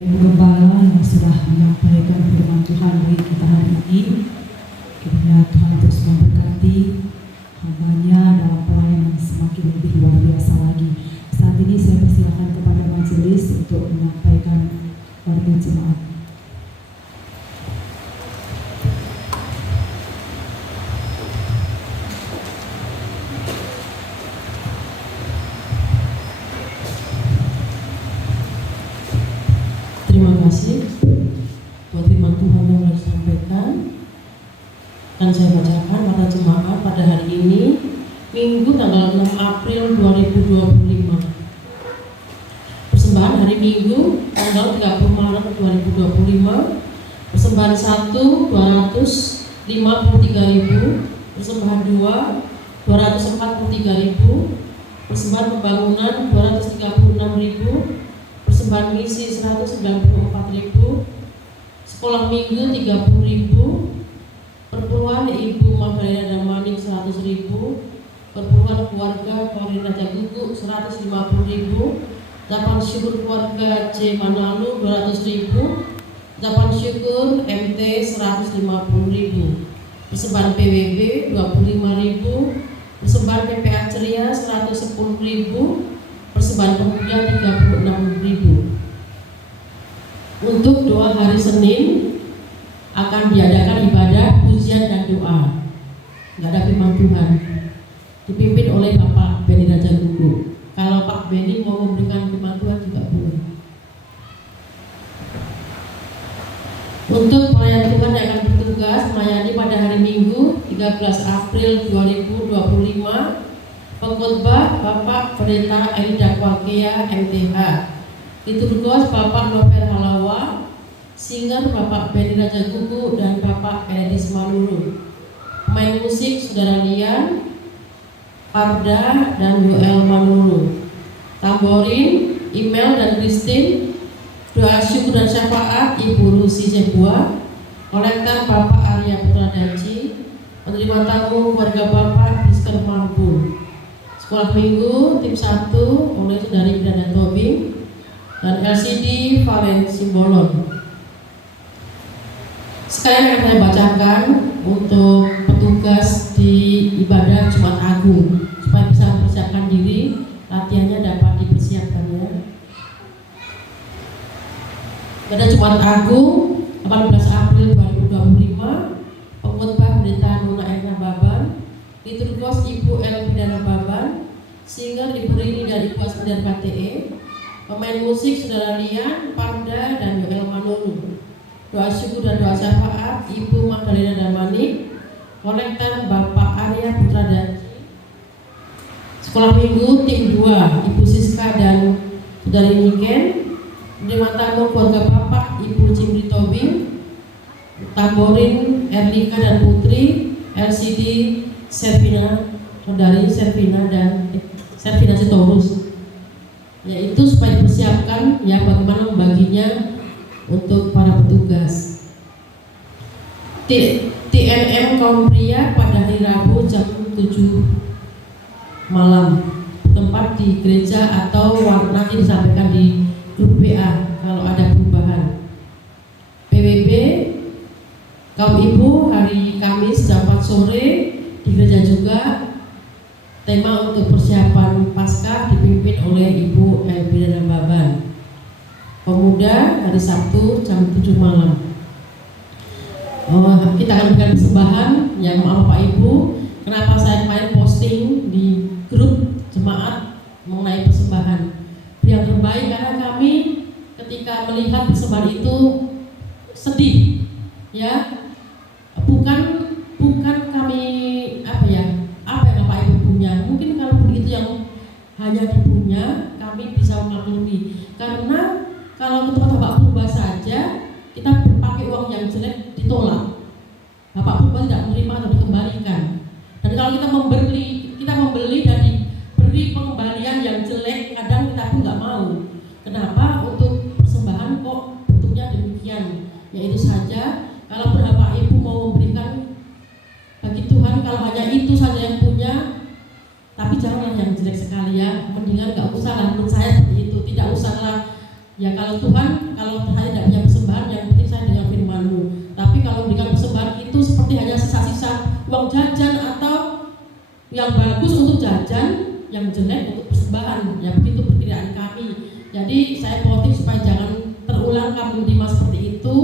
Ibu Gembala yang sudah menyampaikan firman Tuhan bagi kita hari ini. Kiranya Tuhan terus memberkati hamba-Nya dalam pelayanan semakin lebih luar biasa lagi. Saat ini saya persilakan kepada majelis untuk menyampaikan warga jemaat. Terima kasih buat firman Tuhan yang telah disampaikan. Dan saya bacakan pada jemaat pada hari ini, Minggu tanggal 6 April 2025. Persembahan hari Minggu tanggal 30 Maret 2025. Persembahan 1 253.000, persembahan 2 243.000, persembahan pembangunan 236.000, persembahan misi 194.000, sekolah minggu 30.000, perpuluhan Ibu Magdalena dan Manik 100.000, perpuluhan keluarga Korin Raja Gugu 150.000, ucapan syukur keluarga C Manalu 200.000, ucapan syukur MT 150.000, persembahan PWB 25.000, persembahan PPA Ceria 110.000, persembahan pemuda 36.000. Untuk doa hari Senin akan diadakan ibadah pujian dan doa. Nggak ada firman Tuhan. Dipimpin oleh Bapak Beni Raja Gugu. Kalau Pak Beni mau memberikan firman Tuhan juga boleh. Untuk pelayan Tuhan yang akan bertugas melayani pada hari Minggu 13 April 2025, pengkhotbah Bapak Pendeta Elida Kwakea MTH, liturgos Bapak Novel Halawa, singer Bapak Beni Raja Gugu dan Bapak Edis Manuru, pemain musik Saudara Lian, Arda dan Yoel Manuru, tamborin Imel dan Christine, doa syukur dan syafaat Ibu Lucy Cebua, kolektor Bapak Arya Putra Daci, penerima tamu keluarga Bapak Disker Mampu, sekolah minggu tim 1 oleh Saudari Brenda Tobing dan LCD Valen Simbolon. Sekalian akan saya bacakan untuk petugas di ibadah Jumat Agung supaya bisa mempersiapkan diri, latihannya dapat dipersiapkan ya. Pada Jumat Agung 18 April 2025, pengkhotbah Pendeta Nona Erna Baban, liturgos Ibu Elvina Baban, singer Ibu Rini dan Ibu Asmedar KTE, pemain musik Saudara Lian, Parda dan Yoel Manuru, doa syukur dan doa syafaat Ibu Magdalena dan Manik, kolektor Bapak Arya Putra Daci, sekolah minggu tim 2 Ibu Siska dan Saudari Niken, penerima tamu keluarga Bapak Ibu Cimri Tobing, tamborin Erlika dan Putri, LCD Servina, Saudari Servina dan Servina Sitorus, yaitu supaya dipersiapkan ya bagaimana membaginya untuk para petugas. TNM kaum pria pada hari Rabu jam 7 malam, tempat di gereja atau nanti disampaikan di grup WA kalau ada perubahan. PWB kaum ibu hari Kamis jam 4 sore di gereja juga. Tema untuk persiapan Paskah dipimpin oleh Ibu Elvina Baban. Pemuda hari Sabtu jam 7 malam. Kita akan berikan persembahan. Ya maaf Pak Ibu, kenapa saya kemarin posting di grup jemaat mengenai persembahan. Yang terbaik karena kami ketika melihat persembahan itu sedih, ya. Bukan kami apa yang Bapak Ibu punya. Mungkin kalau begitu yang hanya dipunya kami bisa memaklumi. Karena kalau ke tempat Bapak Purba saja kita pakai uang yang jelek ditolak. Bapak Purba tidak menerima atau dikembalikan. Dan kalau kita membeli dan diberi pengembalian yang jelek, kadang kita pun nggak mau. Kenapa? Untuk persembahan kok bentuknya demikian. Yaitu saja kalau Bapak Ibu mau memberikan bagi Tuhan, kalau hanya itu saja yang punya, tapi jangan yang jelek sekali ya. Mendingan nggak usah lah, menurut saya seperti itu. Tidak usahlah ya, kalau Tuhan kalau saya tidak punya persembahan, yang penting saya dengan firman-Mu. Tapi kalau berikan persembahan itu seperti hanya sisa-sisa uang jajan atau yang bagus untuk jajan, yang jelek untuk persembahan. Ya begitu perkiraan kami. Jadi saya khotib supaya jangan terulang kami menerima seperti itu.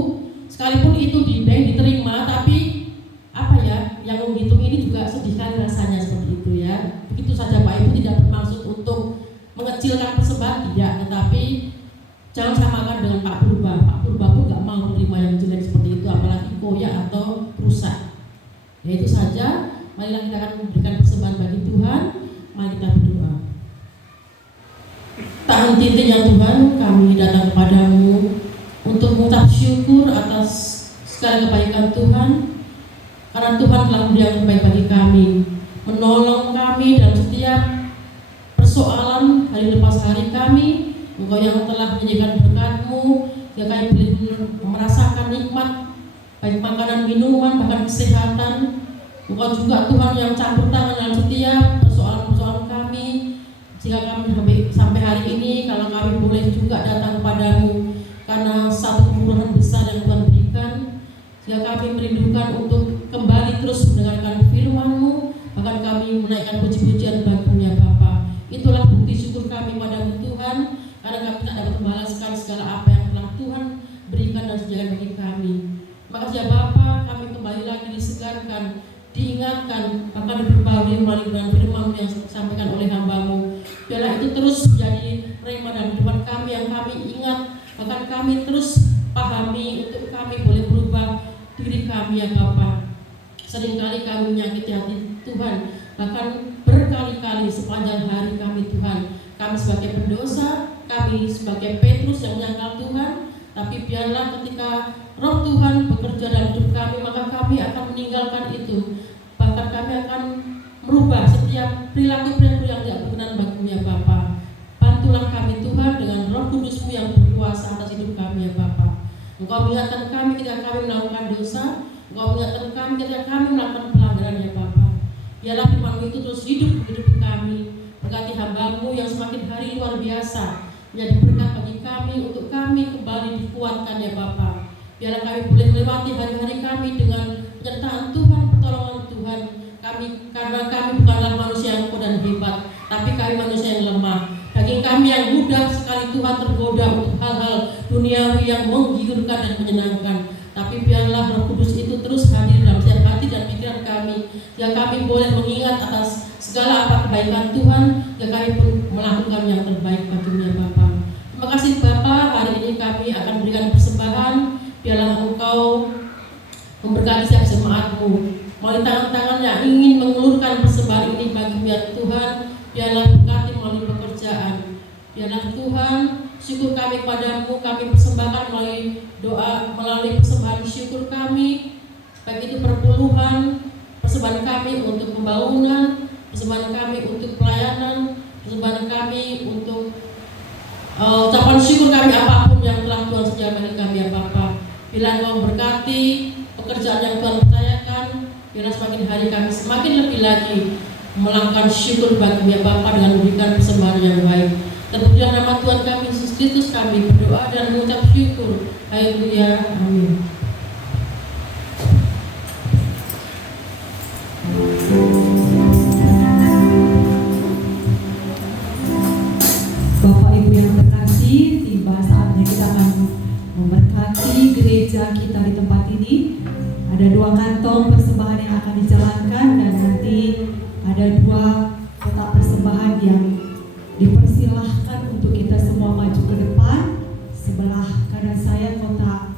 Sekalipun itu di bank diterima, tapi apa ya, yang menghitung ini juga sedih sekali rasanya seperti itu ya. Begitu saja Pak Ibu, tidak bermaksud untuk mengecilkan persembahan, tidak, tetapi jangan samakan dengan Pak Purba. Pak Purba pun nggak mau menerima yang jelek seperti itu, apalagi koyak atau rusak. Ya itu saja. Marilah kita akan memberikan persembahan bagi Tuhan. Mari kita berdoa. Tak henti-hentinya Tuhan, kami datang kepadamu untuk mengucap syukur atas segala kebaikan Tuhan, karena Tuhan telah memberi yang terbaik bagi kami, menolong kami dalam setiap persoalan hari lepas hari kami. Engkau yang telah menjadikan berkat-Mu, yang kami boleh merasakan nikmat baik makanan, minuman, bahkan kesehatan. Engkau juga Tuhan yang campur tangan dalam setiap persoalan-persoalan kami. Jika kami sampai hari ini, kalau kami boleh juga datang kepadamu karena satu kemurahan besar yang Tuhan berikan, jika kami merindukan untuk kembali terus mendengarkan firman-Mu, bahkan kami menaikkan puji-pujian bagi-Mu ya Bapa. Itulah bukti syukur kami padamu Tuhan, karena kami tak dapat membalaskan segala apa yang telah Tuhan berikan dan sediakan bagi kami. Makasih ya Bapa, kami kembali lagi disegarkan, diingatkan, bahkan diperbarui melalui firman-Mu yang disampaikan oleh hamba-Mu. Biarlah itu terus menjadi rema dalam kehidupan kami, yang kami ingat, bahkan kami terus pahami untuk kami boleh berubah diri kami ya Bapa. Seringkali kami menyakiti hati Tuhan, bahkan berkali-kali sepanjang hari kami Tuhan. Kami sebagai pendosa, kami sebagai Petrus yang menyangkal Tuhan, tapi biarlah ketika Roh Tuhan bekerja dalam hidup kami, maka kami akan meninggalkan itu. Bahkan kami akan merubah setiap perilaku-perilaku yang tidak berkenan bagi-Mu ya Bapa. Bantulah kami Tuhan dengan Roh Kudus-Mu yang berkuasa atas hidup kami ya Bapa. Engkau mengingatkan kami ketika kami melakukan dosa, Engkau mengingatkan kami ketika kami melakukan pelanggaran ya Bapa. Biarlah firman-Mu itu terus hidup di hidup kami. Berkati hamba-Mu yang semakin hari luar biasa, menjadi berkat bagi kami, untuk kami kembali dikuatkan ya Bapa. Biarlah kami boleh melewati hari-hari kami dengan penyertaan Tuhan, pertolongan Tuhan. Karena kami bukanlah manusia yang kuat dan hebat, tapi kami manusia yang lemah. Daging kami yang mudah sekali Tuhan tergoda untuk hal-hal duniawi yang menggiurkan dan menyenangkan. Tapi biarlah Roh Kudus itu terus hadir dalam setiap hati dan pikiran kami, yang kami boleh mengingat atas segala apa kebaikan Tuhan, yang kami pun melakukan yang terbaik bagi-Mu ya Bapa. Terima kasih Bapa, hari ini kami akan berikan persembahan. Biarlah Engkau memberkati setiap jemaat-Mu, melalui tangan-tangan yang ingin mengulurkan persembahan ini bagi-Mu ya Tuhan. Biarlah berkati melalui pekerjaan. Biarlah Tuhan, syukur kami kepadamu, kami persembahkan melalui doa, melalui persembahan syukur kami, baik itu perpuluhan, persembahan kami untuk pembangunan, persembahan kami untuk pelayanan, persembahan kami untuk ucapan syukur kami apapun yang telah Tuhan sediakan bagi kami ya Bapa. Bila Engkau berkati pekerjaan yang Tuhan percayakan, biarlah semakin hari kami semakin lebih lagi melangkah syukur bagi ya Bapa dengan memberikan persembahan yang baik. Terpujilah nama Tuhan kami Yesus Kristus, kami berdoa dan mengucap syukur. Haleluya, amin. Bapak Ibu yang terkasih, tiba saatnya kita akan memberkati gereja kita di tempat ini. Ada 2 kantong persembahan yang akan dijalankan, dan nanti ada 2 kotak persembahan yang dipersilahkan untuk kita semua maju ke depan. Sebelah kanan saya kotak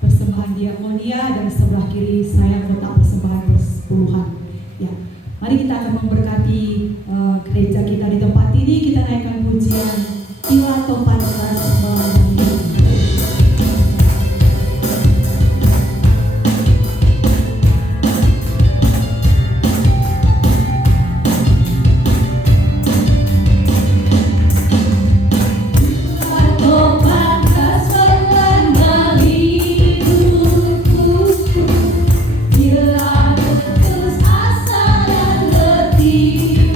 persembahan diakonia, dan sebelah kiri saya kotak persembahan persepuluhan. Ya, mari kita akan memberkati gereja kita di tempat ini. Kita naikkan pujian Ila Topan Ras Melayani. Bila putus asa dan letih.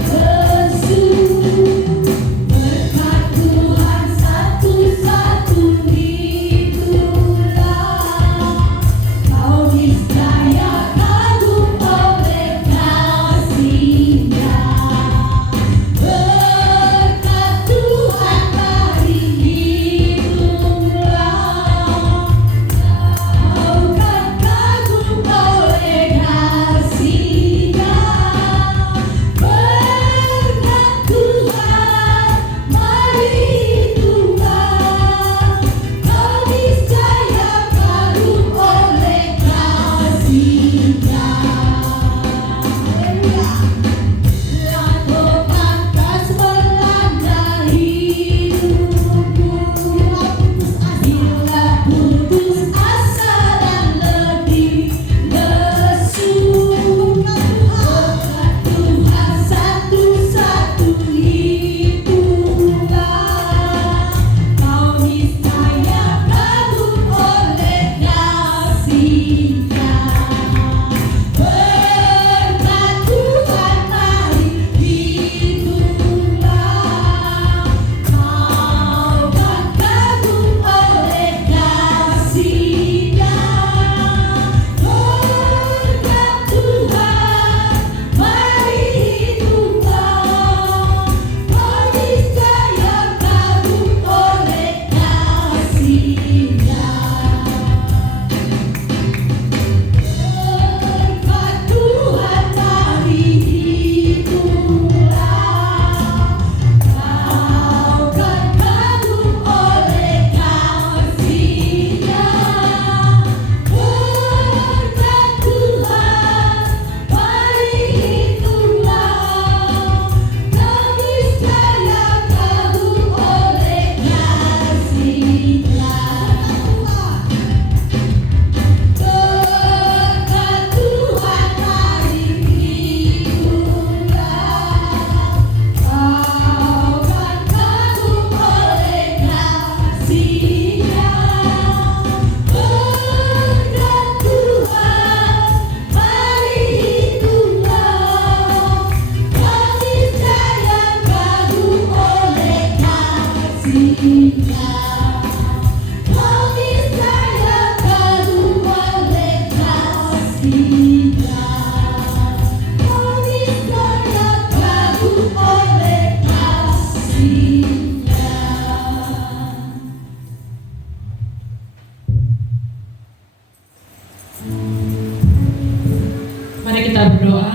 Mari kita berdoa.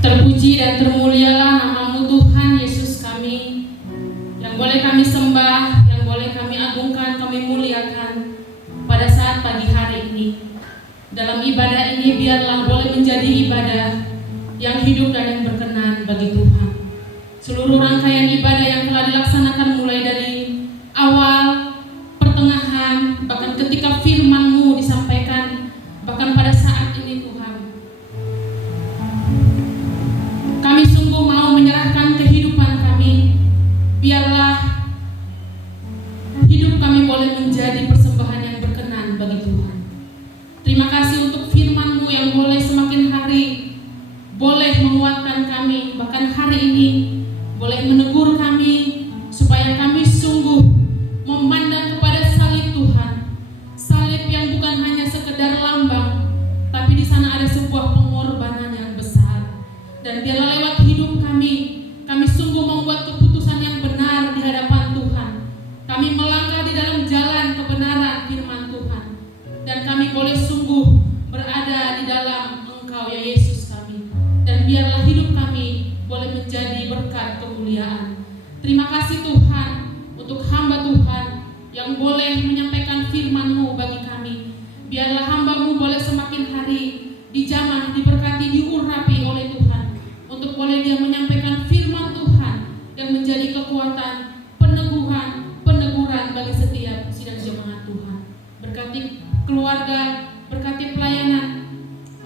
Terpuji dan termulialah nama-Mu Tuhan Yesus kami, yang boleh kami sembah, yang boleh kami agungkan, kami muliakan pada saat pagi hari ini. Dalam ibadah ini biarlah boleh menjadi ibadah yang hidup dan yang berkenan bagi Tuhan. Seluruh rangkaian ibadah yang telah dilaksanakan mulai dari awal, pertengahan, bahkan ketika firman-Mu disampaikan, bahkan pada saat ini Tuhan, kami sungguh mau menyerahkan kehidupan kami. Biarlah hidup kami boleh menjadi persembahan yang berkenan bagi Tuhan. Terima kasih untuk firman-Mu yang boleh semakin hari boleh menguatkan kami, bahkan hari ini boleh menegur kami supaya kami sungguh memandang kepada salib Tuhan. Salib yang bukan hanya sekedar lambang, tapi di sana ada sebuah pengorbanan yang besar. Dan biarlah lewat hidup kami sungguh membuat keputusan yang benar di hadapan Tuhan. Kami melangkah di dalam jalan kebenaran firman Tuhan. Dan kami boleh sungguh berada di dalam Engkau ya Yesus kami. Dan biarlah hidup kami boleh menjadi berkat kemuliaan. Terima kasih Tuhan untuk hamba Tuhan yang boleh menyampaikan firman-Mu bagi kami. Biarlah hamba-Mu boleh semakin hari dijamah, diberkati, diurapi oleh Tuhan, untuk boleh dia menyampaikan firman Tuhan yang menjadi kekuatan, peneguran bagi setiap sidang jemaat Tuhan. Berkati keluarga, berkati pelayanan,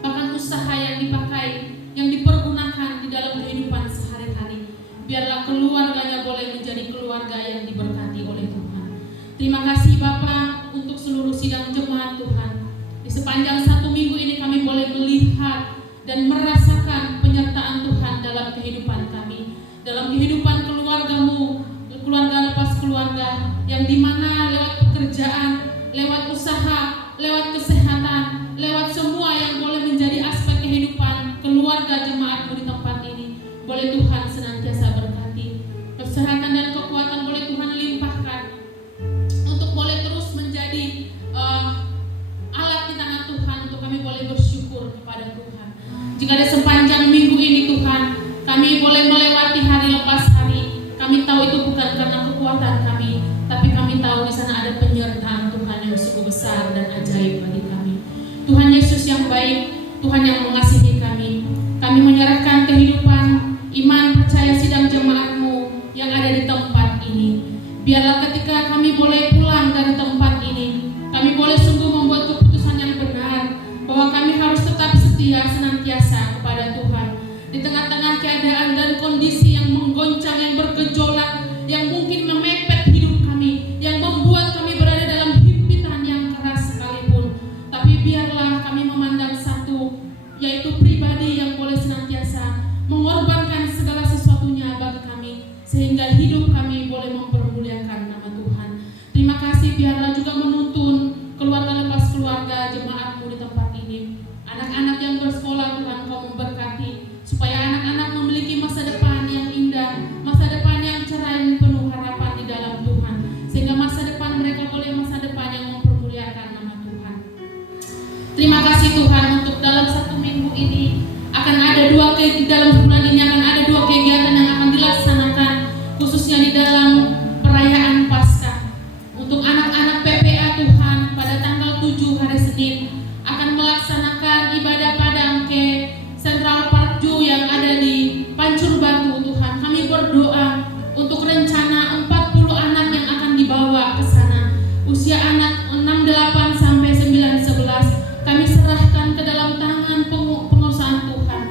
bahkan usaha yang dipakai, yang dipergunakan di dalam kehidupan sehari-hari. Biarlah keluarganya boleh menjadi keluarga yang diberkati oleh Tuhan. Terima kasih Bapa untuk seluruh sidang jemaat Tuhan. Di sepanjang 1 minggu ini kami boleh melihat dan merasakan penyertaan Tuhan dalam kehidupan kami, dalam kehidupan keluarga-Mu, keluarga lepas keluarga, yang dimana lewat pekerjaan, lewat usaha, lewat kesehatan, lewat semua yang boleh menjadi aspek kehidupan keluarga jemaat-Mu di tempat ini, boleh Tuhan senantiasa berkati. Kesehatan dan kekuatan boleh Tuhan limpahkan untuk boleh terus menjadi alat di tangan Tuhan, untuk kami boleh bersyukur kepada Tuhan. Jika ada sepanjang minggu ini Tuhan, kami boleh melewati hari lepas hari, kami tahu itu bukan karena kekuatan kami, tapi kami tahu di sana ada penyertaan Tuhan yang sungguh besar dan ajaib bagi kami. Tuhan Yesus yang baik, Tuhan yang mengasihi kami menyerahkan kehidupan, iman, percaya sidang jemaat-Mu yang ada di tempat ini. Biarlah ketika kami boleh pulang Terima kasih Tuhan untuk dalam 1 minggu ini akan ada dalam bulan ini akan ada 2 kegiatan yang akan dilaksanakan, khususnya di dalam perayaan Paskah. Untuk anak-anak PPA Tuhan, pada tanggal 7 hari Senin akan melaksanakan ibadah padang ke Central Park Zoo yang ada di Pancur Batu. Tuhan, kami berdoa untuk rencana 40 anak yang akan dibawa ke sana, usia anak 68 sampai 9-11. Kami serahkan ke dalam tangan penguasaan Tuhan.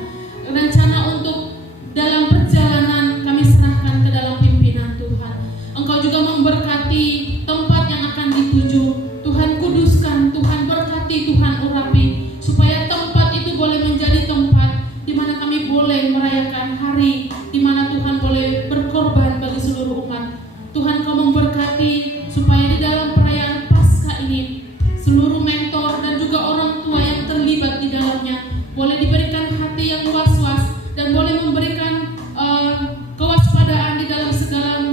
Rencana untuk dalam perjalanan kami serahkan ke dalam pimpinan Tuhan. Engkau juga memberkati tempat yang akan dituju. Tuhan kuduskan, Tuhan berkati, Tuhan urapi, supaya tempat itu boleh menjadi tempat di mana kami boleh merayakan hari di mana Tuhan boleh berkorban bagi seluruh umat. Tuhan, Kau memberkati supaya di dalam perayaan Paskah ini seluruh mentor dan juga orang tua yang terlibat di dalamnya boleh diberikan hati yang was-was dan boleh memberikan kewaspadaan di dalam segala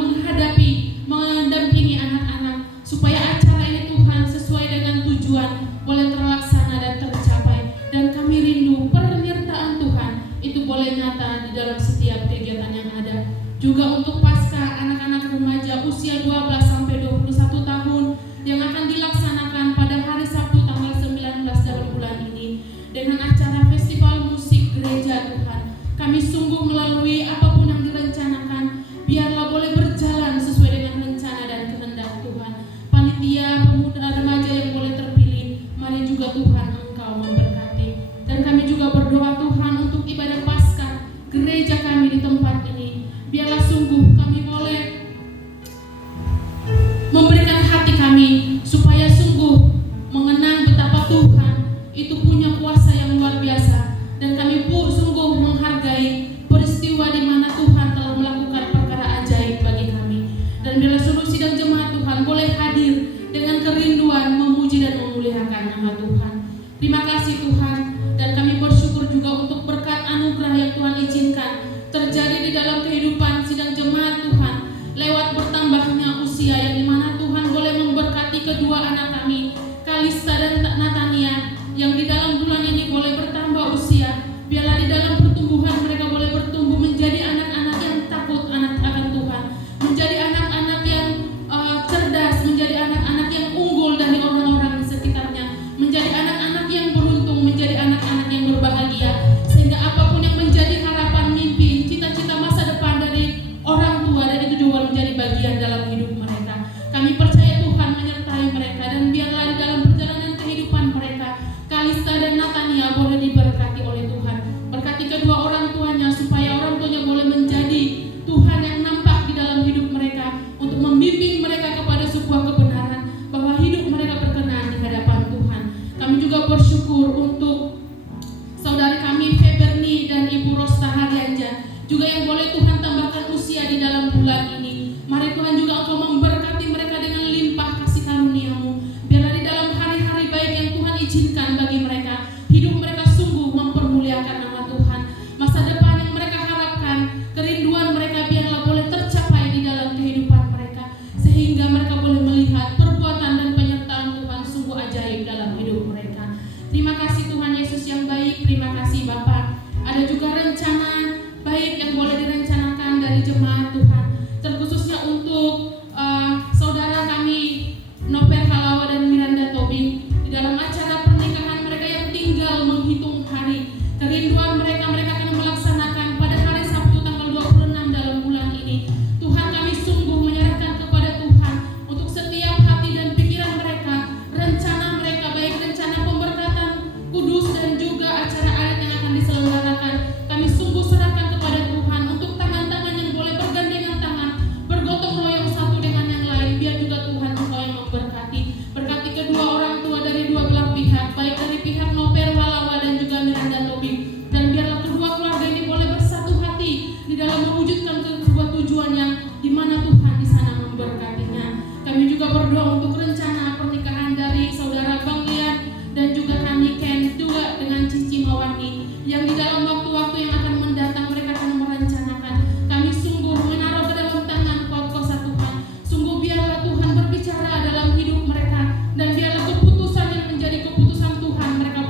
mendampingi anak-anak, supaya acara ini Tuhan sesuai dengan tujuan boleh terlaksana dan tercapai. Dan kami rindu penyertaan Tuhan itu boleh nyata di dalam setiap kegiatan yang ada. Juga untuk Paskah anak-anak remaja usia 12 sampai 21 tahun yang akan dilaksanakan pada hari Sabtu tanggal 19 dalam bulan ini dengan acara festival musik gereja. Tuhan, kami sungguh melalui apapun yang direncanakan, biarlah boleh berjalan sesuai dengan rencana dan kehendak Tuhan. Panitia pemuda remaja yang boleh terpilih, mari juga Tuhan Engkau memberkati. Dan kami juga berdoa Tuhan untuk ibadah Paskah gereja kami di tempat ini, biarlah sungguh kami boleh memberikan hati kami supaya sungguh mengenang betapa Tuhan itu punya kuasa yang luar biasa, dan kami pun sungguh menghargai peristiwa di mana Tuhan telah melakukan perkara ajaib bagi kami. Dan bila seluruh sidang jemaat Tuhan boleh hadir dengan kerinduan memuji dan memuliakan nama Tuhan. Terima kasih Tuhan, dan kami bersyukur juga untuk berkat anugerah yang Tuhan izinkan terjadi di dalam kehidupan sidang jemaat Tuhan lewat bertambahnya usia yang dimana Tuhan boleh memberkati kedua anak kami, Kalista dan Natania, yang di dalam bulan ini boleh bertambah usia. Biarlah di dalam pertumbuhan mereka boleh bertumbuh menjadi anak-anak yang takut akan Tuhan, menjadi anak-anak yang cerdas, menjadi anak-anak yang unggul dari orang-orang di sekitarnya, menjadi anak-anak yang beruntung, menjadi anak-anak yang berbahagia, sehingga apapun yang menjadi harapan, mimpi, cita-cita masa depan dari orang tua, dan itu juga menjadi bagian dalam hidup mereka. Kami percaya Tuhan menyertai mereka, dan biarlah di dalam perjalanan kehidupan mereka, Kalista dan Natania boleh diberkati oleh Tuhan. Berkati kedua orang tuanya supaya orang tuanya boleh menjadi Tuhan yang nampak di dalam hidup mereka, untuk membimbing mereka kepada sebuah kebenaran bahwa hidup mereka berkenan di hadapan Tuhan. Kami juga bersyukur untuk saudari kami Feberni dan Ibu Rosta Haryanja juga yang boleh Tuhan tambahkan usia di dalam bulan ini. Mari Tuhan juga Engkau memberkati mereka dengan limpah kasih karunia-Mu. Biarlah di dalam hari-hari baik yang Tuhan izinkan bagi mereka, hidup mereka sungguh mempermuliakan nama Tuhan. Masa depan yang mereka harapkan, kerinduan mereka biarlah boleh tercapai di dalam kehidupan mereka, sehingga mereka boleh melihat perbuatan dan penyertaan Tuhan sungguh ajaib dalam hidup mereka. Terima kasih Tuhan Yesus yang baik, terima kasih Bapa. Ada juga rencana baik yang boleh direncanakan dari jemaat Tuhan, terkhususnya untuk saudara kami Noper Halawa dan Miranda Tobing di dalam acara pernikahan mereka yang tinggal menghitung hari. Kerinduan mereka akan melaksanakan pada hari Sabtu tanggal 26 dalam bulan ini. Tuhan, kami sungguh menyerahkan kepada Tuhan untuk setiap hati dan pikiran mereka, rencana mereka, baik rencana pemberkatan kudus dan juga acara adat yang akan diselenggarakan. Kami sungguh serahkan kepada Tuhan untuk tangan-tangan yang boleh bergandengan tangan, bergotong royong satu dengan yang lain. Biar juga Tuhan Engkau yang memberkati. Berkati kedua orang tua dari dua belah pihak, baik dari pihak Noper Halawa dan juga Miranda Tobing. Dan biarlah kedua keluarga ini boleh bersatu hati di dalam mewujudkan sebuah tujuan yang dimana Tuhan di sana memberkatinya. Kami juga berdoa untuk rencana pernikahan dari saudara Bang Lian dan juga Kani Ken juga dengan Cici Mawani, yang di dalam waktu-waktu yang akan mendatang mereka akan merencanakan. Kami sungguh menaruh ke dalam tangan kuasa Tuhan. Sungguh biarlah Tuhan berbicara dalam hidup mereka, dan biarlah keputusan yang menjadi keputusan Tuhan mereka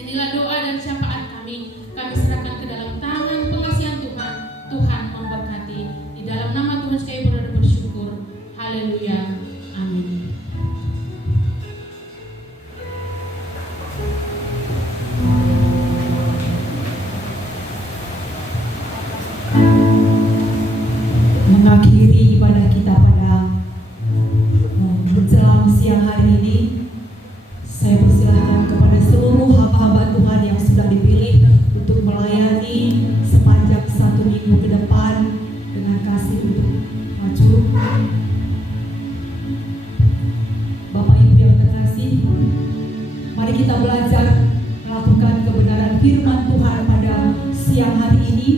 Inilah doa dan syafaat kami. Kami serahkan ke dalam tangan pengasihan Tuhan. Tuhan memberkati. Di dalam nama Tuhan kami berdoa bersyukur. Haleluya. Amin. Mengakhiri ibadah kita pada menjelang siang hari ini, saya persilahkan kepada seluruh hamba-hamba Tuhan yang sudah dipilih untuk melayani sepanjang 1 minggu ke depan dengan kasih untuk maju. Bapak Ibu yang terkasih, mari kita belajar melakukan kebenaran firman Tuhan pada siang hari ini,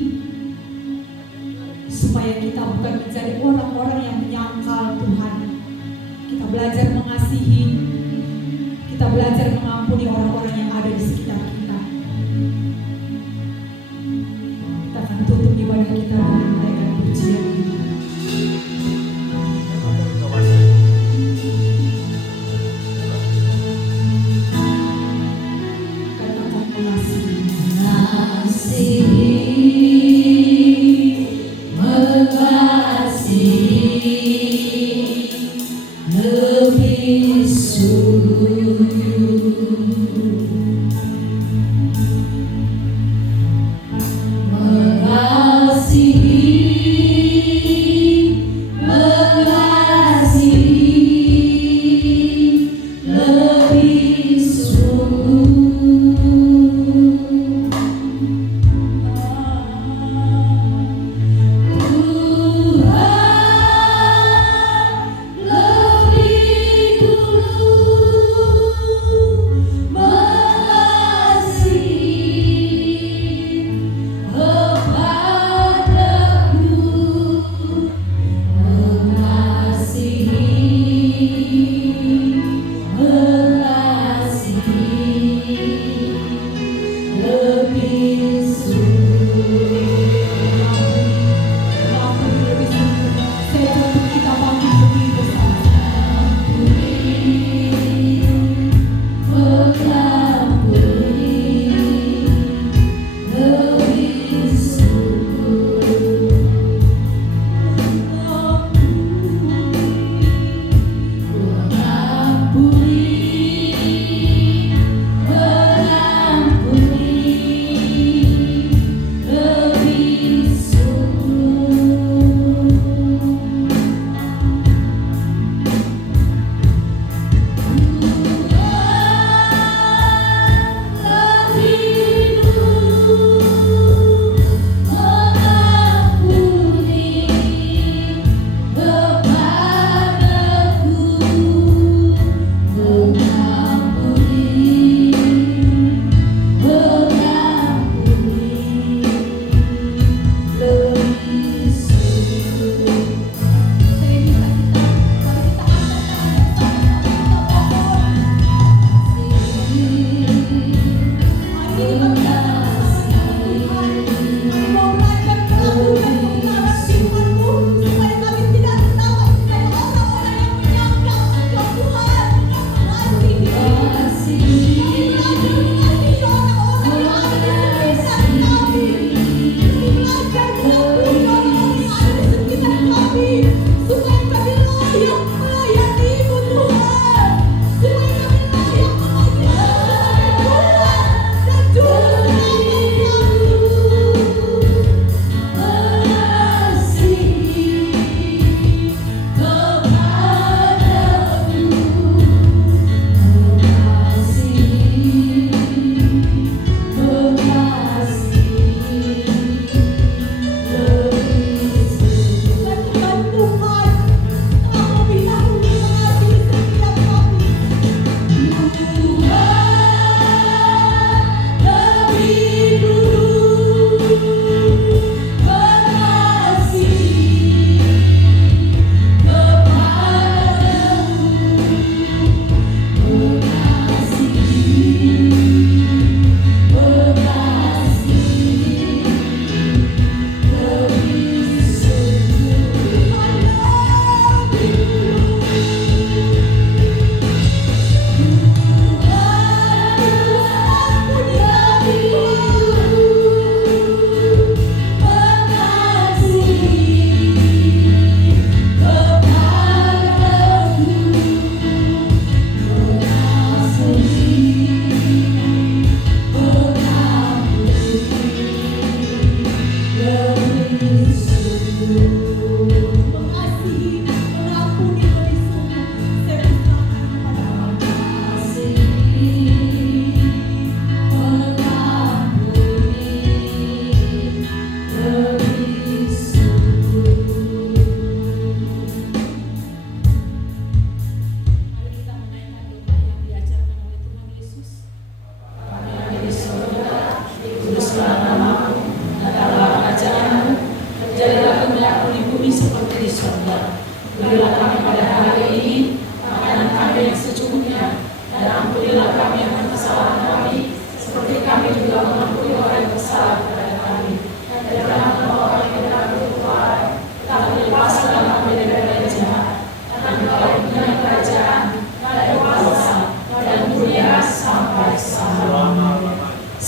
supaya kita bukan menjadi orang-orang yang menyangkal Tuhan. Kita belajar mengasihi, kita belajar mengampuni orang-orang yang ada di sekitar kita. Kita akan tutup ibadah kita dengan menaikkan pujian ini. Katakan mengasihi. Lebih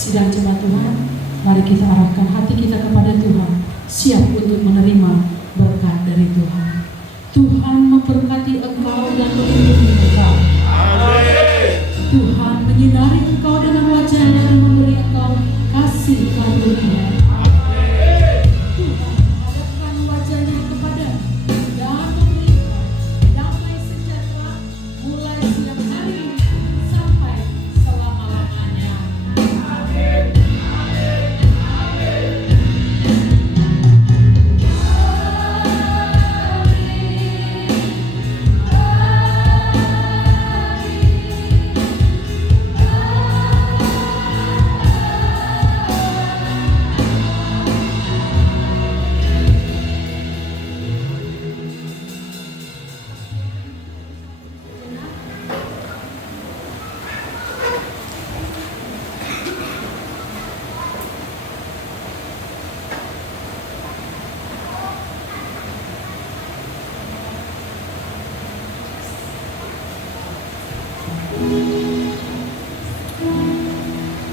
Sidang jemaat Tuhan, mari kita arahkan hati kita kepada Tuhan, siap untuk menerima berkat dari Tuhan. Tuhan memberkati engkau dan melindungi engkau. Tuhan menyinari engkau dengan wajah-Nya dan memberi engkau kasih karunia. Tuhan menghadapkan wajah-Nya kepadamu dan memberi engkau damai sejahtera mulai siang hari ini sampai selama-lamanya. Amin.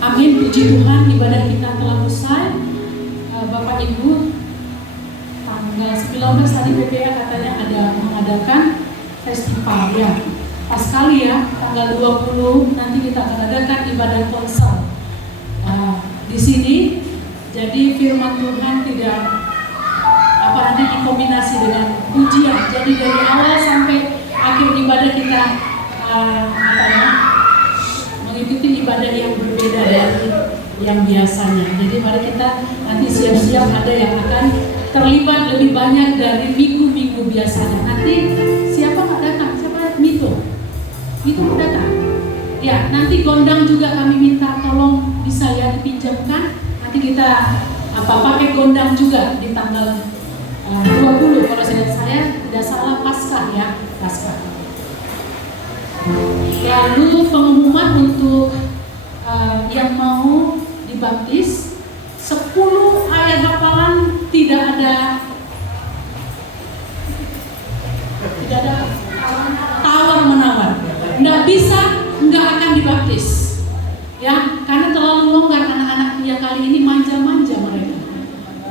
Amin, puji Tuhan, ibadah kita telah usai. Bapak Ibu, tanggal 19 hari PPA katanya ada mengadakan festival ya. Pas sekali ya, tanggal 20 nanti kita akan adakan ibadah konser di sini. Jadi firman Tuhan tidak nanti dikombinasi dengan pujian. Jadi dari awal sampai akhir ibadah kita mengikuti ibadah yang berbeda dari yang biasanya. Jadi mari kita nanti siap-siap, ada yang akan terlibat lebih banyak dari minggu-minggu biasanya. Nanti siapa nggak datang? Siapa? Mito mau datang. Ya, nanti gondang juga kami minta tolong bisa ya dipinjamkan. Nanti kita pakai gondang juga di tanggal 20 kalau saya tidak salah, Paskah ya, Paskah. Lalu pengumuman untuk yang mau dibaptis, 10 ayat hafalan, tidak ada tawar menawar, nggak bisa, nggak akan dibaptis ya, karena terlalu longgar. Anak-anak yang kali ini manja-manja mereka,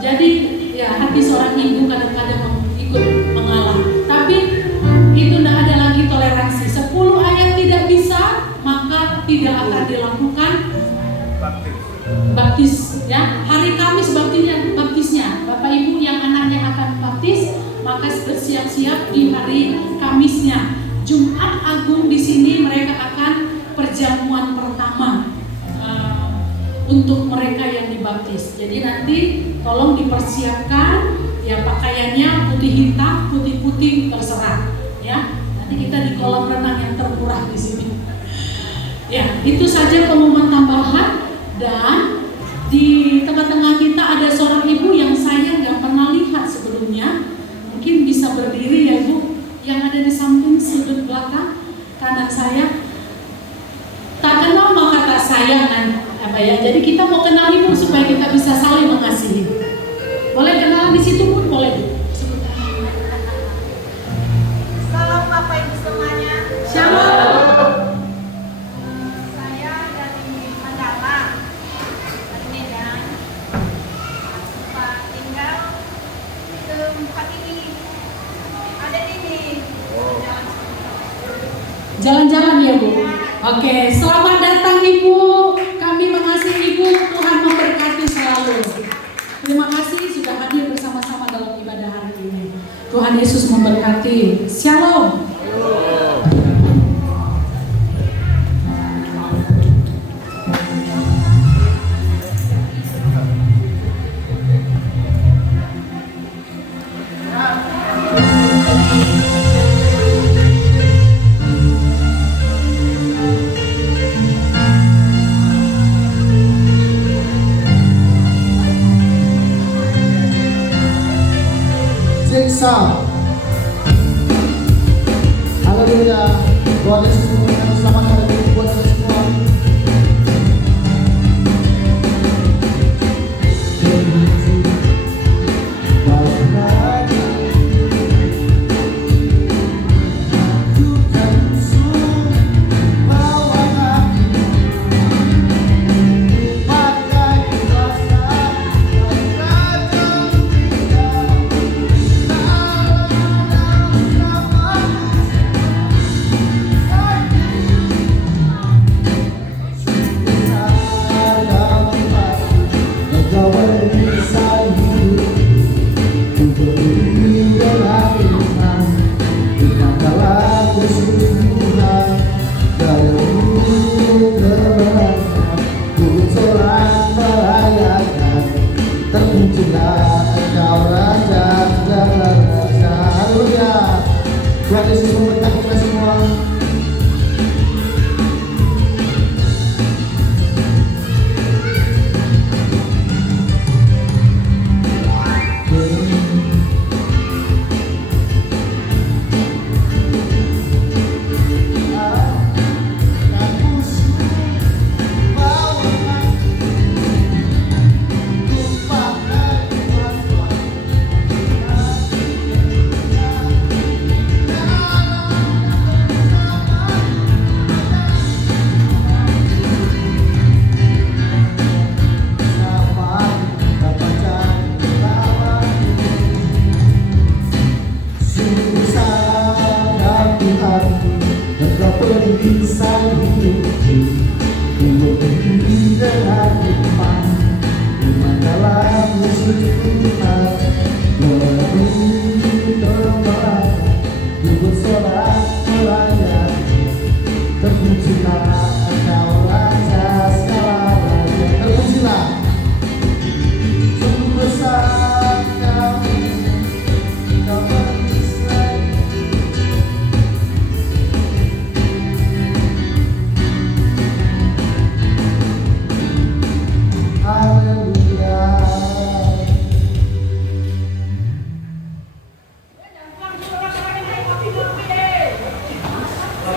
jadi ya hati seorang ibu kadang-kadang ikut mengalah, tapi itu tidak ada lagi toleransi. 10 ayat tidak bisa, maka tidak akan dilakukan baptis ya. Hari Kamis baptisnya Bapak Ibu yang anaknya akan baptis, maka bersiap-siap di hari Kamisnya. Jumat Agung di sini mereka akan perjamuan pertama untuk mereka yang dibaptis. Jadi nanti tolong dipersiapkan ya, pakaiannya putih hitam, putih-putih terserah ya. Nanti kita di kolam renang yang termurah di sini. Ya, itu saja pengumuman tambahan. Dan di tengah-tengah kita ada seorang ibu yang saya nggak pernah lihat sebelumnya. Mungkin bisa berdiri ya Ibu, yang ada di samping sudut belakang kanan saya. Tak kenal maka tak sayang apa ya. Jadi kita mau kenal Ibu supaya kita bisa saling mengasihi. Boleh kenalan di situ pun boleh. Salam Bapak Ibu semuanya. Shalom. Saya dari Mandala, dari Medan. Pak tinggal tempat ini, ada di sini. Jalan-jalan ya Bu. Oke, selamat datang Ibu. Kami mengasihi Ibu. Tuhan memberkati selalu. Terima kasih sudah hadir bersama-sama dalam ibadah hari ini. Tuhan Yesus memberkati. Shalom. Sound. Haleluya. Tuhan Yesus memberikan selamat hari ini buat kita semua. Pada Terpujilah Engkau Raja segala raja. Haleluya. Tuhan Yesus memberkati kita semua. Terpujilah Engkau Raja